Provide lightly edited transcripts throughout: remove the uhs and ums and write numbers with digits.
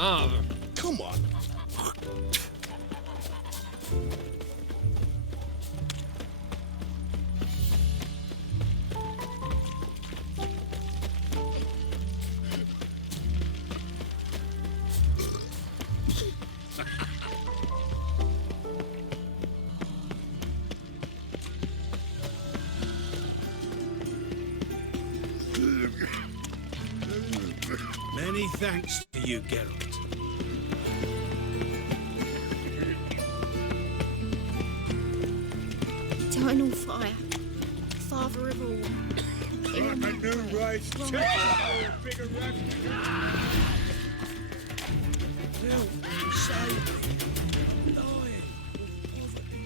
Oh, come on. Many thanks to you, Geralt. Eternal fire, father of all. I'm a new right bigger rat. Help, save me. I'm dying of poverty.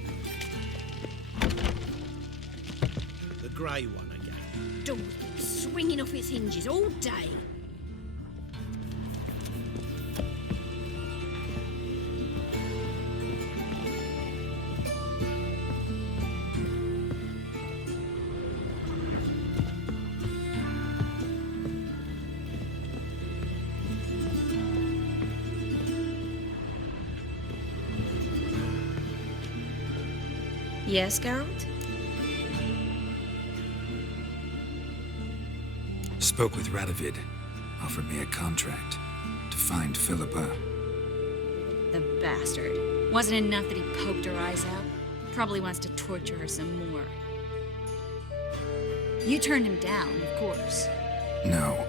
The grey one again. Door swinging off its hinges all day. Yes, Geralt? Spoke with Radovid. Offered me a contract to find Philippa. The bastard. Wasn't enough that he poked her eyes out? Probably wants to torture her some more. You turned him down, of course. No.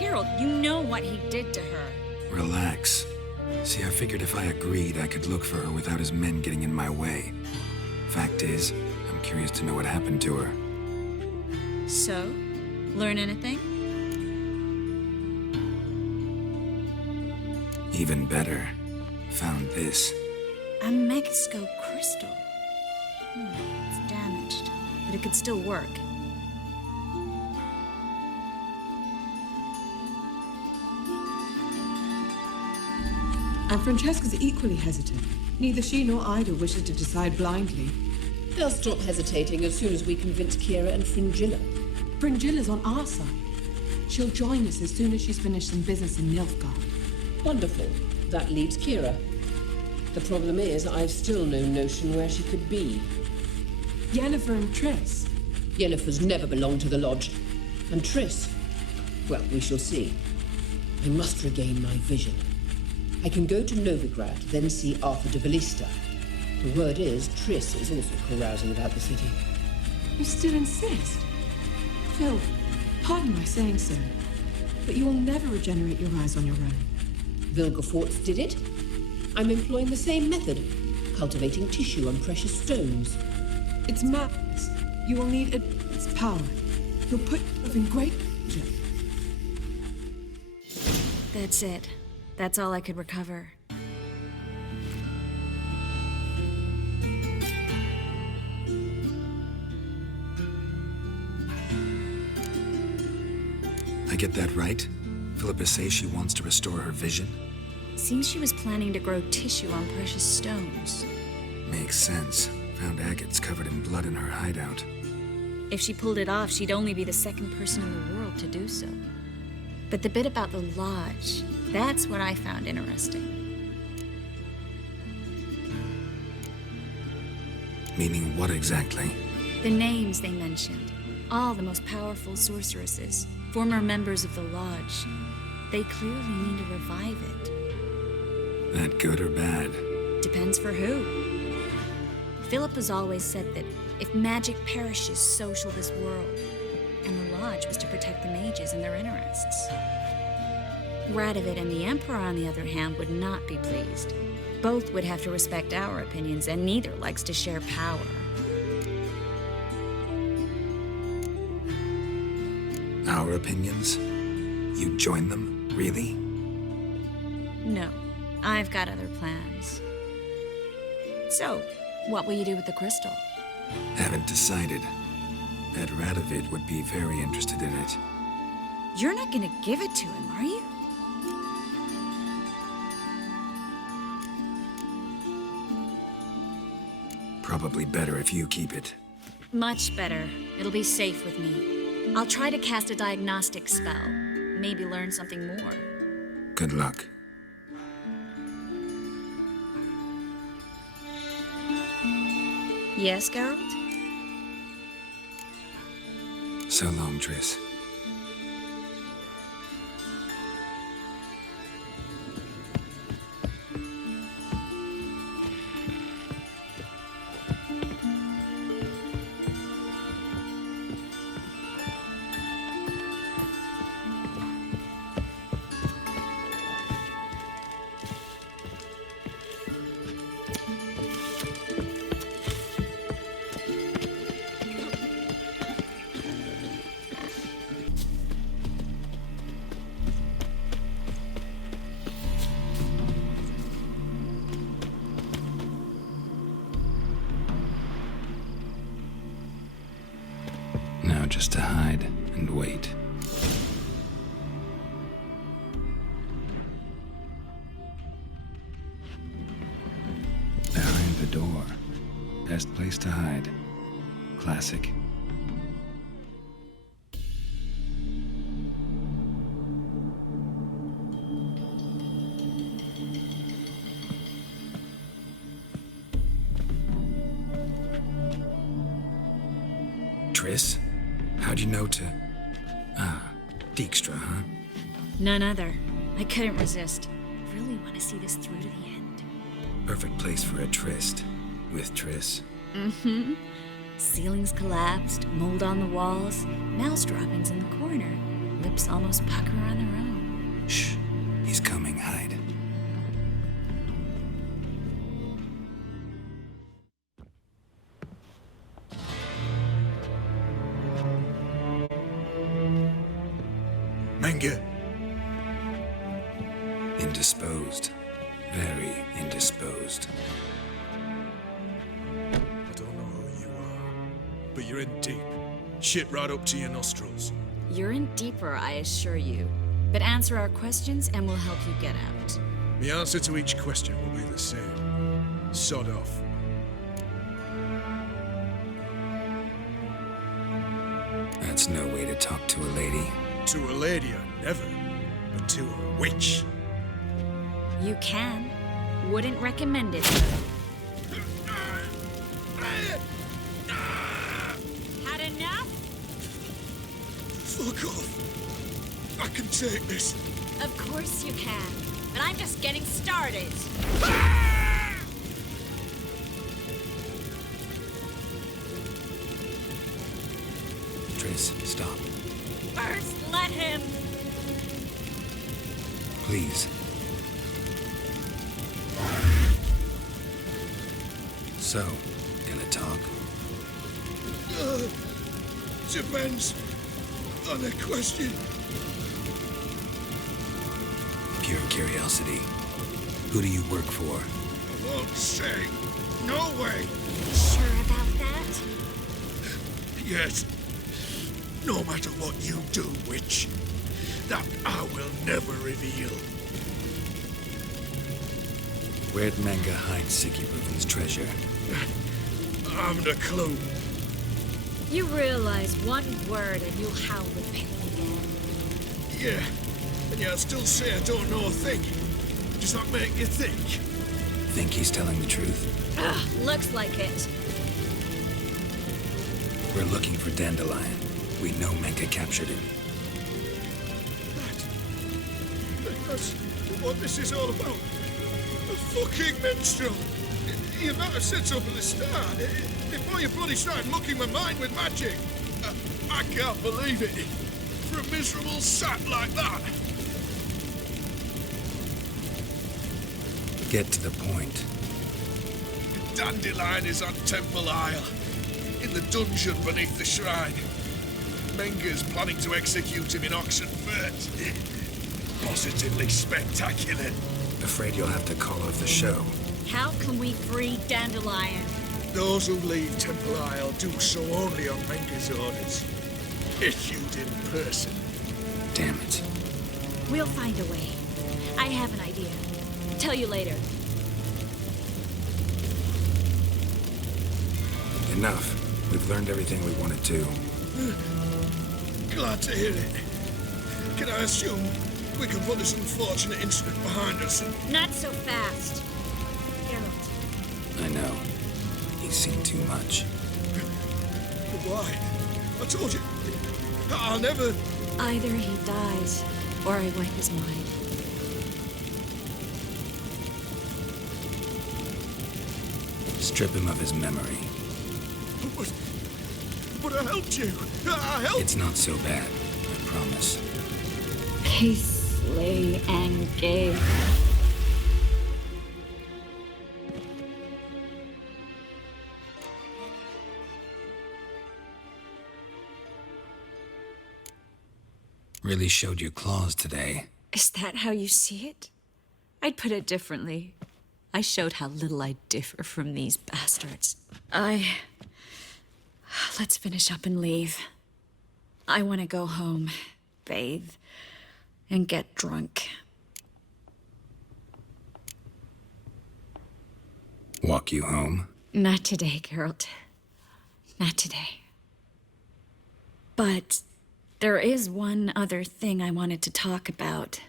Geralt, you know what he did to her. Relax. See, I figured if I agreed, I could look for her without his men getting in my way. Fact is, I'm curious to know what happened to her. So? Learn anything? Even better. Found this. A megascope crystal. It's damaged, but it could still work. And Francesca's equally hesitant. Neither she nor Ida wishes to decide blindly. They'll stop hesitating as soon as we convince Kira and Fringilla. Fringilla's on our side. She'll join us as soon as she's finished some business in Nilfgaard. Wonderful. That leaves Kira. The problem is, I've still no notion where she could be. Yennefer and Triss. Yennefer's never belonged to the Lodge. And Triss? Well, we shall see. I must regain my vision. I can go to Novigrad, then see Arthur de Ballista. The word is, Triss is also carousing about the city. You still insist? Phil, pardon my saying so, but you will never regenerate your eyes on your own. Vilgefortz did it. I'm employing the same method, cultivating tissue on precious stones. It's madness. You will need its power. You'll put yourself in great danger. That's it. That's all I could recover. I get that right? Philippa says she wants to restore her vision? Seems she was planning to grow tissue on precious stones. Makes sense. Found agates covered in blood in her hideout. If she pulled it off, she'd only be the second person in the world to do so. But the bit about the Lodge, that's what I found interesting. Meaning what exactly? The names they mentioned. All the most powerful sorceresses, former members of the Lodge. They clearly mean to revive it. That good or bad? Depends for who. Philip has always said that if magic perishes, so shall this world. And the Lodge was to protect the mages and their interests. Radovid and the Emperor, on the other hand, would not be pleased. Both would have to respect our opinions, and neither likes to share power. Our opinions? You join them, really? No, I've got other plans. So, what will you do with the crystal? Haven't decided. Bet Radovid would be very interested in it. You're not gonna give it to him, are you? Probably better if you keep it. Much better. It'll be safe with me. I'll try to cast a diagnostic spell. Maybe learn something more. Good luck. Yes, Geralt? So long, Triss. Now just to hide and wait. Behind the door. Best place to hide. Classic. Triss? How'd you know to... Dijkstra, huh? None other. I couldn't resist. Really want to see this through to the end. Perfect place for a tryst. With Triss. Mm-hmm. Ceilings collapsed, mold on the walls, mouse droppings in the corner, lips almost pucker on their own. Shh. He's coming. Hide. Menge. Indisposed. Very indisposed. I don't know who you are, but you're in deep. Shit right up to your nostrils. You're in deeper, I assure you. But answer our questions and we'll help you get out. The answer to each question will be the same. Sod off. That's no way to talk to a lady. To a lady, I never. But to a witch. You can. Wouldn't recommend it, though. Had enough? Fuck off. I can take this. Of course you can. But I'm just getting started. Triss, stop. First, let him. Please. So, gonna talk? Depends on the question. Pure curiosity. Who do you work for? I won't say. No way. Sure about that? Yes. No matter what you do, witch, that I will never reveal. Where'd Menge hide Sicky Ruben's treasure? I haven't a clue. You realize one word and you'll howl with pain again. Yeah, and yet I still say I don't know a thing. Does that make you think? Think he's telling the truth? Ugh, looks like it. We're looking for Dandelion. We know Menge captured him. That's what this is all about. A fucking minstrel. You might have said so from the start. Before you bloody started mucking my mind with magic. I can't believe it. For a miserable sap like that. Get to the point. Dandelion is on Temple Isle. In the dungeon beneath the shrine. Menge's planning to execute him in auction first. Positively spectacular. Afraid you'll have to call off the show. How can we free Dandelion? Those who leave Temple Isle do so only on Menge's orders. Issued in person. Damn it. We'll find a way. I have an idea. Tell you later. Enough. We've learned everything we wanted to. Glad to hear it. Can I assume we can put this unfortunate incident behind us? Not so fast. Geralt. I know. You seen too much. But why? I told you, I'll never... Either he dies, or I wipe his mind. Strip him of his memory. But I helped you. I helped... It's not so bad, I promise. Peace, lay, and gay. Really showed your claws today. Is that how you see it? I'd put it differently. I showed how little I differ from these bastards. Let's finish up and leave. I want to go home, bathe, and get drunk. Walk you home? Not today, Geralt. Not today. But there is one other thing I wanted to talk about.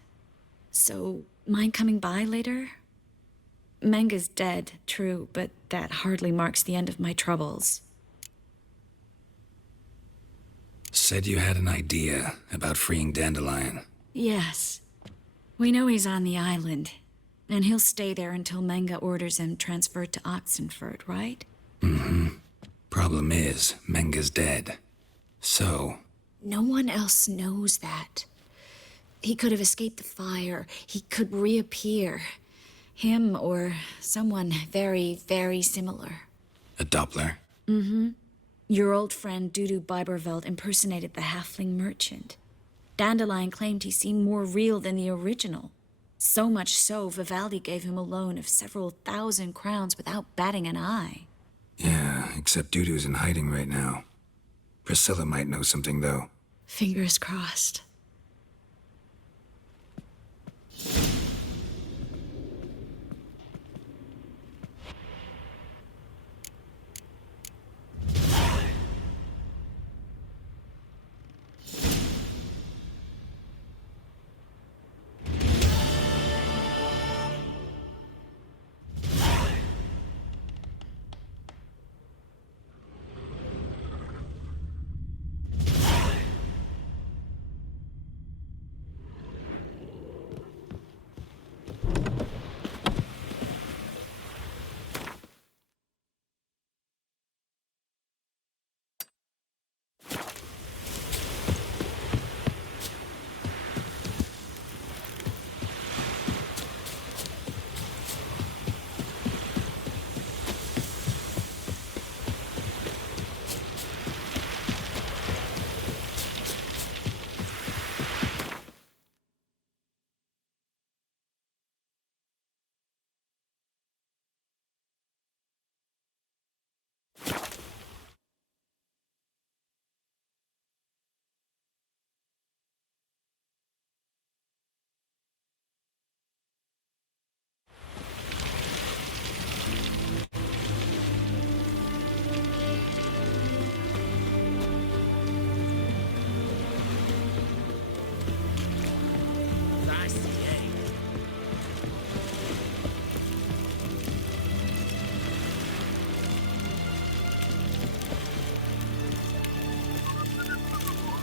So, mind coming by later? Menga's dead, true, but that hardly marks the end of my troubles. Said you had an idea about freeing Dandelion. Yes. We know he's on the island, and he'll stay there until Menga orders him transferred to Oxenford, right? Mm-hmm. Problem is, Menga's dead. So... No one else knows that. He could have escaped the fire. He could reappear. Him or someone very, very similar. A Doppler? Mm-hmm. Your old friend Dudu Biberveld impersonated the halfling merchant. Dandelion claimed he seemed more real than the original. So much so, Vivaldi gave him a loan of several thousand crowns without batting an eye. Yeah, except Dudu's in hiding right now. Priscilla might know something, though. Fingers crossed.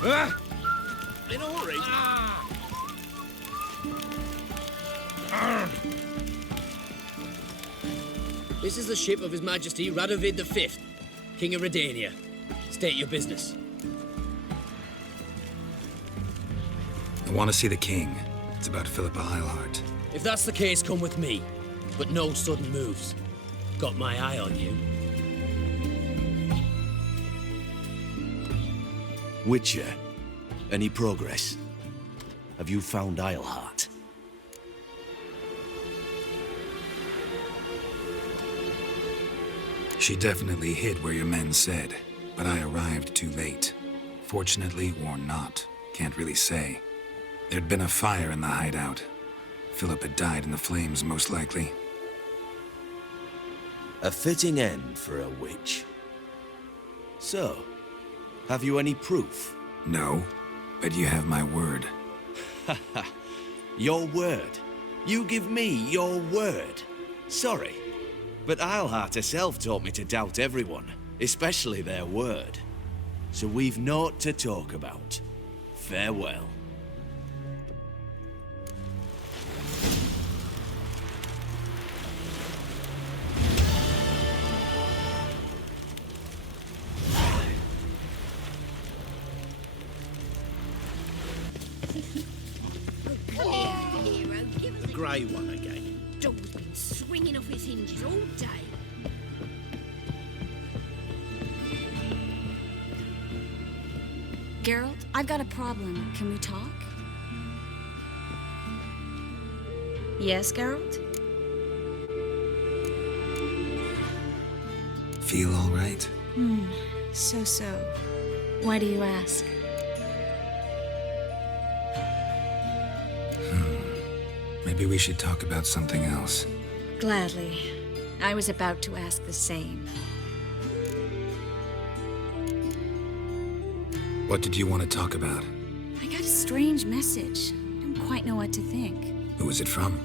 In a hurry? This is the ship of His Majesty Radovid V, King of Redania. State your business. I want to see the king. It's about Philippa Eilhart. If that's the case, come with me. But no sudden moves. Got my eye on you. Witcher, any progress? Have you found Eilhart? She definitely hid where your men said, but I arrived too late. Fortunately or not, can't really say. There'd been a fire in the hideout. Philip had died in the flames, most likely. A fitting end for a witch. So, have you any proof? No, but you have my word. Your word? You give me your word? Sorry, But Eilhart herself taught me to doubt everyone, especially their word. So we've naught to talk about. Farewell. The grey one again. Dog's been swinging off his hinges all day. Geralt, I've got a problem. Can we talk? Yes, Geralt? Feel all right? So. Why do you ask? Maybe we should talk about something else. Gladly. I was about to ask the same. What did you want to talk about? I got a strange message. I don't quite know what to think. Who was it from?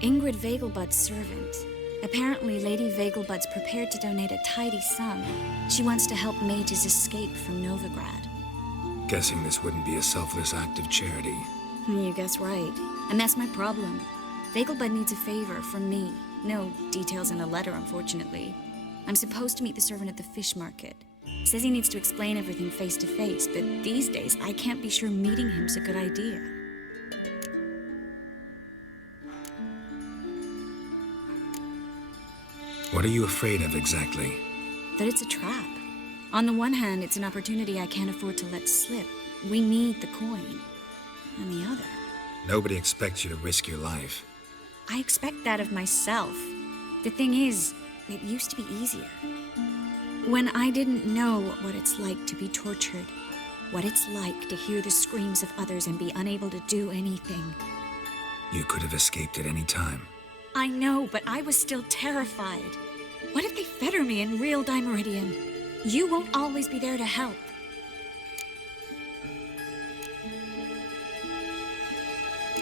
Ingrid Vegelbud's servant. Apparently, Lady Vegelbud's prepared to donate a tidy sum. She wants to help mages escape from Novigrad. Guessing this wouldn't be a selfless act of charity. You guess right. And that's my problem. Vegelbud needs a favor from me. No details in a letter, unfortunately. I'm supposed to meet the servant at the fish market. Says he needs to explain everything face to face, but these days I can't be sure meeting him's a good idea. What are you afraid of exactly? That it's a trap. On the one hand, it's an opportunity I can't afford to let slip. We need the coin. On the other, Nobody expects you to risk your life. I expect that of myself. The thing is, it used to be easier. When I didn't know what it's like to be tortured, what it's like to hear the screams of others and be unable to do anything. You could have escaped at any time. I know, but I was still terrified. What if they fetter me in real Dimeridian? You won't always be there to help.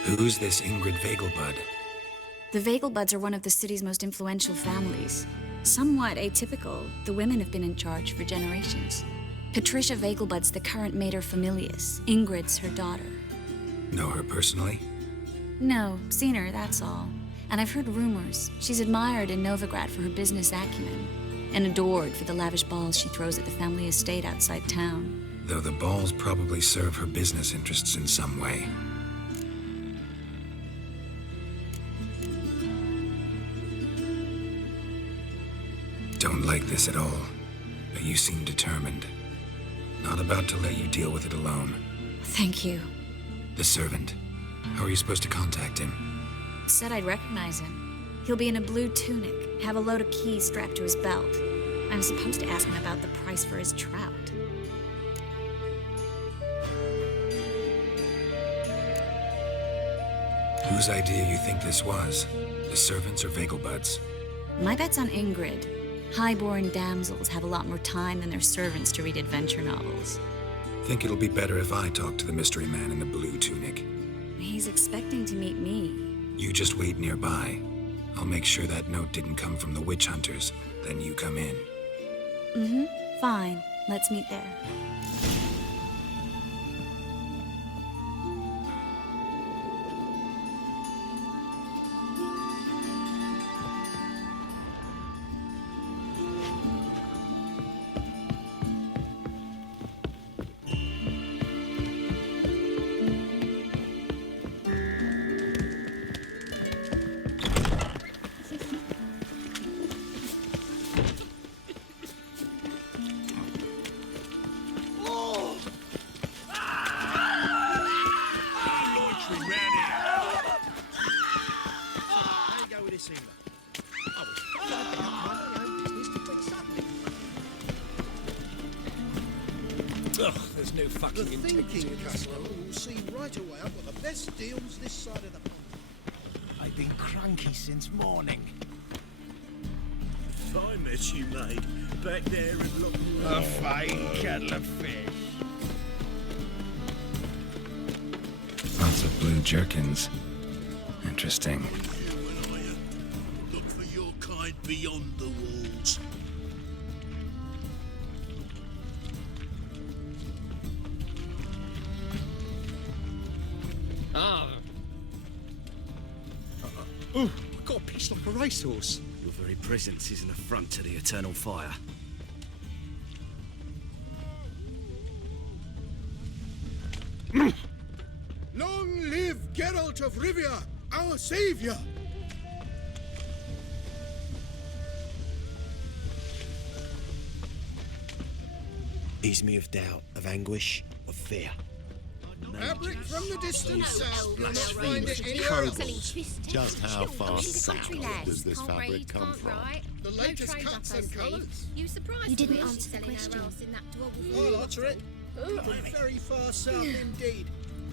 Who's this Ingrid Vegelbud? The Vegelbuds are one of the city's most influential families. Somewhat atypical, the women have been in charge for generations. Patricia Vegelbud's the current mater familias. Ingrid's her daughter. Know her personally? No, seen her, that's all. And I've heard rumors. She's admired in Novigrad for her business acumen, and adored for the lavish balls she throws at the family estate outside town. Though the balls probably serve her business interests in some way. Don't like this at all, but you seem determined. Not about to let you deal with it alone. Thank you. The servant. How are you supposed to contact him? Said I'd recognize him. He'll be in a blue tunic, have a load of keys strapped to his belt. I'm supposed to ask him about the price for his trout. Whose idea you think this was? The servants or Vegelbud's? My bet's on Ingrid. High-born damsels have a lot more time than their servants to read adventure novels. Think it'll be better if I talk to the mystery man in the blue tunic. He's expecting to meet me. You just wait nearby. I'll make sure that note didn't come from the witch hunters. Then you come in. Fine. Let's meet there. There's no fucking The integrity thinking in this customer will see right away I've got the best deals this side of the pond. I've been cranky since morning. I met you, mate. Back there in Loch. A fine kettle of fish. Lots of blue jerkins. Interesting. You and I look for your kind fight beyond the walls. Ah, Oh, I've got a pitch like a racehorse. Your very presence is an affront to the eternal fire. Long live Geralt of Rivia, our savior! Ease me of doubt, of anguish, of fear. Fabric from the distant south, you'll not find it Blasphemous anywhere else. kobolds. Just how far south does this fabric come from? The latest cuts and colours. You surprised You didn't me. answer the Selling our question. house in that dwarf. I'll answer it. From very far south indeed.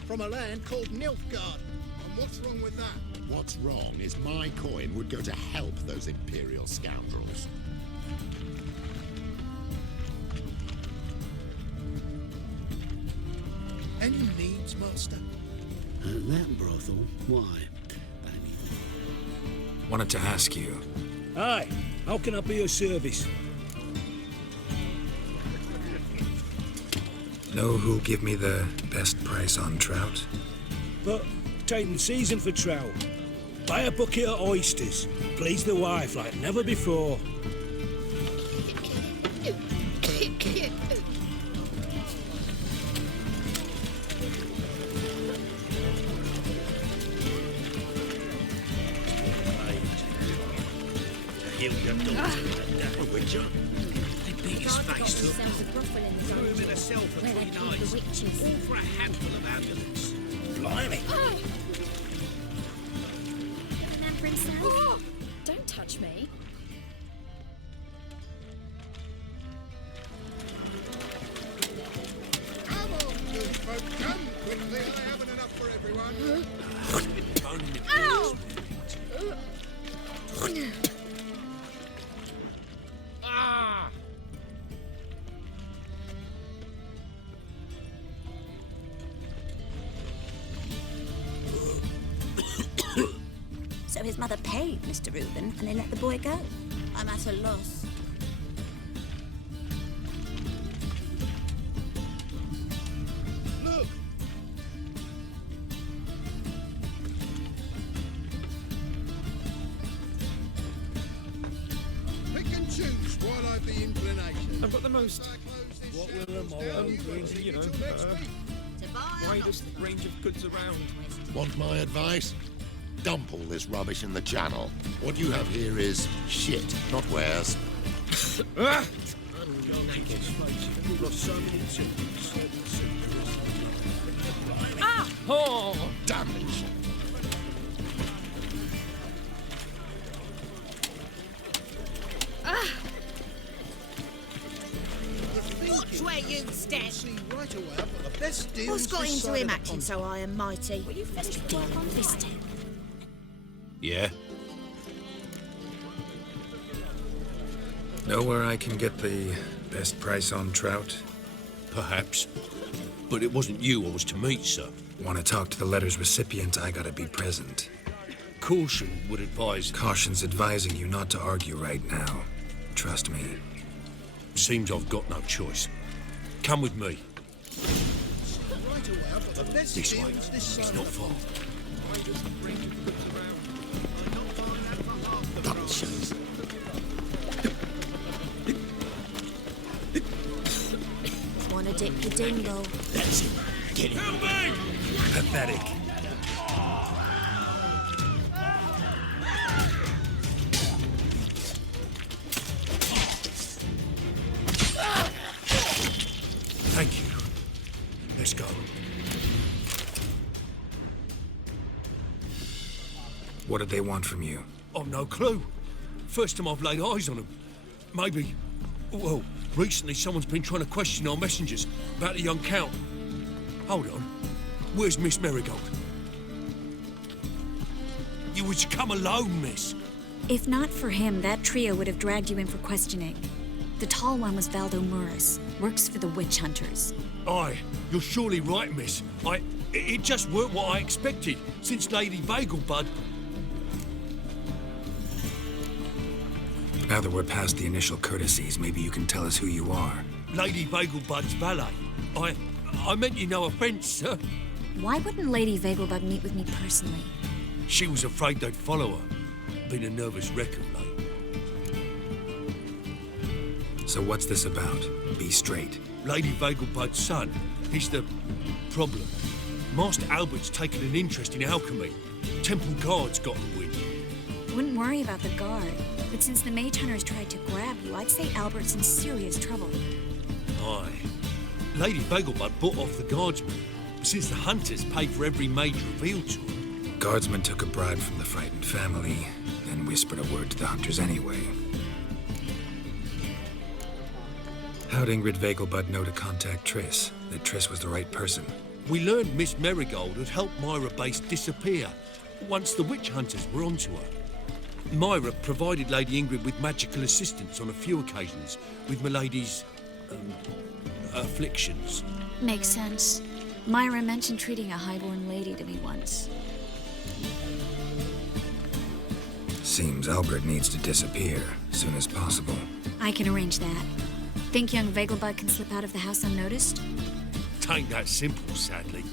From a land called Nilfgaard. And what's wrong with that? What's wrong is my coin would go to help those imperial scoundrels. Any needs, master? That brothel? Why? Wanted to ask you. Aye, how can I be of service? Know who'll give me the best price on trout? But taking season for trout. Buy a bucket of oysters. Please the wife like never before. They beat his face to threw him in a cell for 3 nights. All for a handful of ambulance. Blimey. Looking for himself. Don't touch me. Come on, good folk, come quickly. I haven't enough for everyone. Ow! ah! So his mother paid Mr. Reuben, and they let the boy go. I'm at a loss. Look. Pick and choose while I've the inclination. I've got the most What will a moral range, widest range of goods around. Want my advice? Dump all this rubbish in the channel. What you have here is shit, not wares. Ah! Ah! Oh! Damage! Watch where you step. See right away, I've got the best deals. What's got this into side him of the acting pond. so high and mighty? Were you fisting on fisting? Yeah? Know where I can get the best price on trout? Perhaps. But it wasn't you I was to meet, sir. Want to talk to the letter's recipient, I gotta be present. Caution would advise... Caution's advising you not to argue right now. Trust me. Seems I've got no choice. Come with me. Right away, I've got the best This way. deals this side It's of not the far. pond. Double shows. Wanna dip your dingle? That's it. Get it. Pathetic. Thank you. Let's go. What did they want from you? I've no clue. First time I've laid eyes on them. Maybe... Well, recently someone's been trying to question our messengers about the young Count. Hold on. Where's Miss Marigold? You was to come alone, miss. If not for him, that trio would have dragged you in for questioning. The tall one was Valdo Muris, works for the witch hunters. Aye, you're surely right, miss. It just weren't what I expected, since Lady Bagelbud... Now that we're past the initial courtesies, maybe you can tell us who you are. Lady Vegelbud's valet. I meant you no offence, sir. Why wouldn't Lady Vegelbud meet with me personally? She was afraid they'd follow her. Been a nervous wreck of late. So what's this about? Be straight. Lady Vegelbud's son, he's the problem. Master Albert's taken an interest in alchemy. Temple Guard's got a win. Wouldn't worry about the guard, but since the mage hunters tried to grab you, I'd say Albert's in serious trouble. Aye. Lady Vegelbud bought off the guardsmen, since the hunters paid for every mage revealed to them. Guardsmen took a bribe from the frightened family, then whispered a word to the hunters anyway. How'd Ingrid Vegelbud know to contact Triss? That Triss was the right person? We learned Miss Marigold had helped Myra Base disappear once the witch hunters were onto her. Myra provided Lady Ingrid with magical assistance on a few occasions with Milady's afflictions. Makes sense. Myra mentioned treating a highborn lady to me once. Seems Albert needs to disappear as soon as possible. I can arrange that. Think young Vegelbud can slip out of the house unnoticed? Tain't that simple, sadly.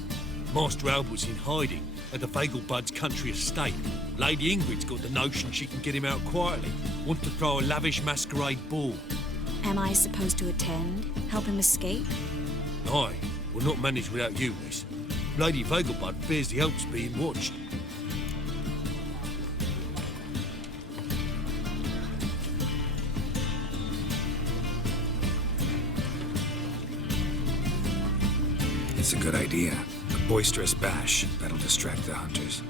Master Albert's in hiding at the Vegelbud's country estate. Lady Ingrid's got the notion she can get him out quietly. Wants to throw a lavish masquerade ball. Am I supposed to attend? Help him escape? Aye, we'll not manage without you, miss. Lady Vegelbud fears the Alps being watched. It's a good idea. A boisterous bash that'll distract the hunters.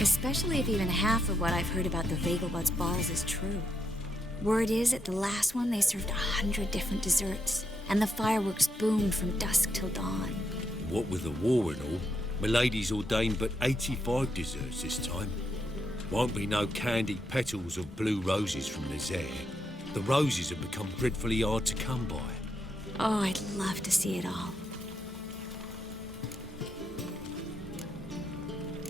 Especially if even half of what I've heard about the Vegelbud's balls is true. Word is, at the last one, they served 100 different desserts, and the fireworks boomed from dusk till dawn. What with the war and all, Milady's ordained but 85 desserts this time. Won't be no candied petals of blue roses from Nazaire. The roses have become dreadfully hard to come by. Oh, I'd love to see it all.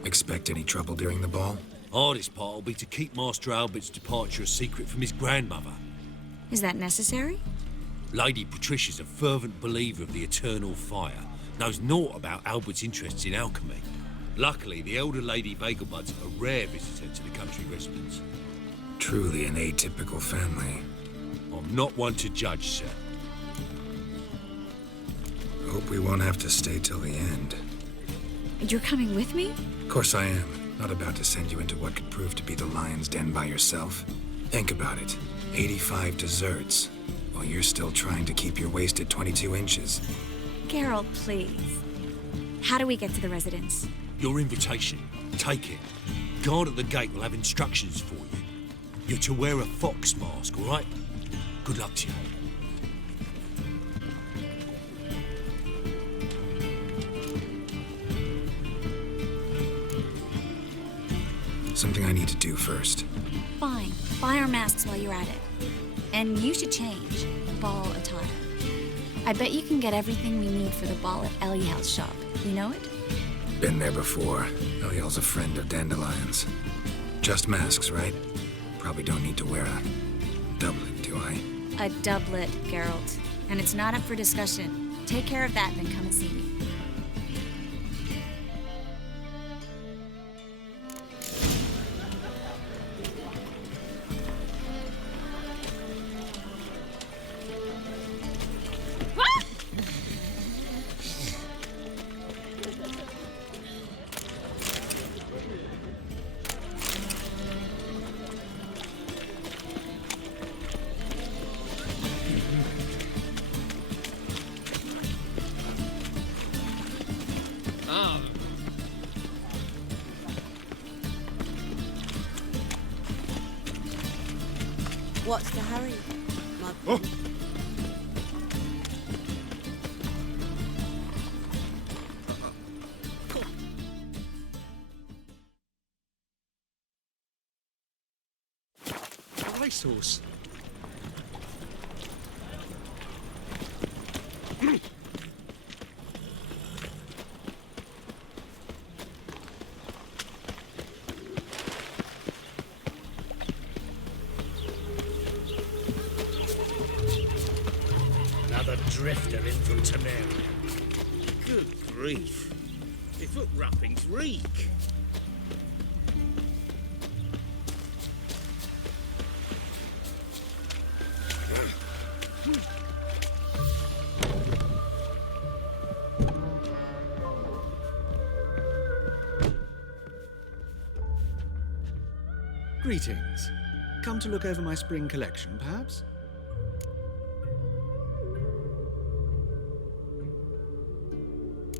Expect any trouble during the ball? Hardest part will be to keep Master Albert's departure a secret from his grandmother. Is that necessary? Lady Patricia's a fervent believer of the eternal fire, knows naught about Albert's interests in alchemy. Luckily, the elder Lady Vegelbud's a rare visitor to the country residence. Truly an atypical family. I'm not one to judge, sir. Hope we won't have to stay till the end. You're coming with me? Of course I am. Not about to send you into what could prove to be the lion's den by yourself. Think about it. 85 desserts, while you're still trying to keep your waist at 22 inches. Geralt, please. How do we get to the residence? Your invitation. Take it. Guard at the gate will have instructions for you. You're to wear a fox mask, all right? Good luck to you. Something I need to do first. Fine. Buy our masks while you're at it. And you should change. Ball attire. I bet you can get everything we need for the ball at Eliel's shop. You know it? Been there before. Eliel's a friend of Dandelion's. Just masks, right? Probably don't need to wear a doublet, do I? A doublet, Geralt. And it's not up for discussion. Take care of that, then come and see me. What's the hurry? Oh. Sauce. drifter in from Temeria. Good grief. They foot wrappings reek. Greetings. Come to look over my spring collection, perhaps?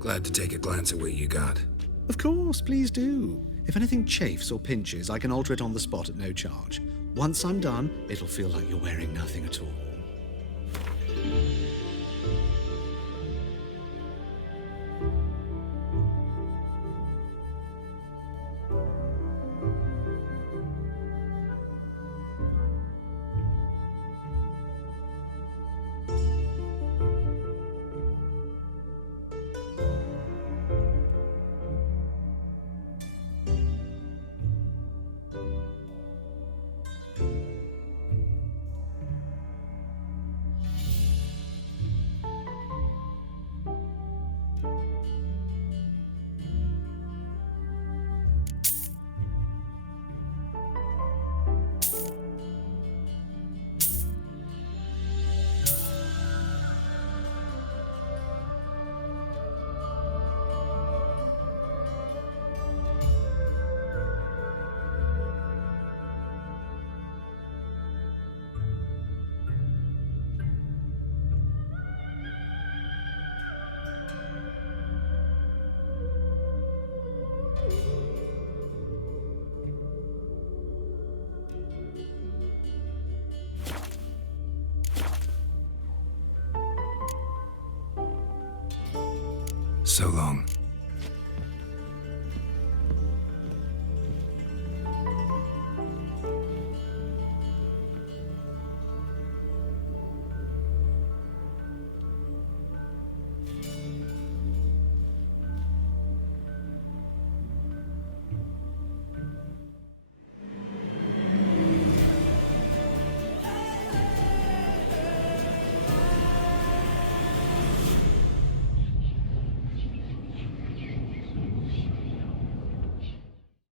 Glad to take a glance at what you got. Of course, please do. If anything chafes or pinches, I can alter it on the spot at no charge. Once I'm done, it'll feel like you're wearing nothing at all. So long.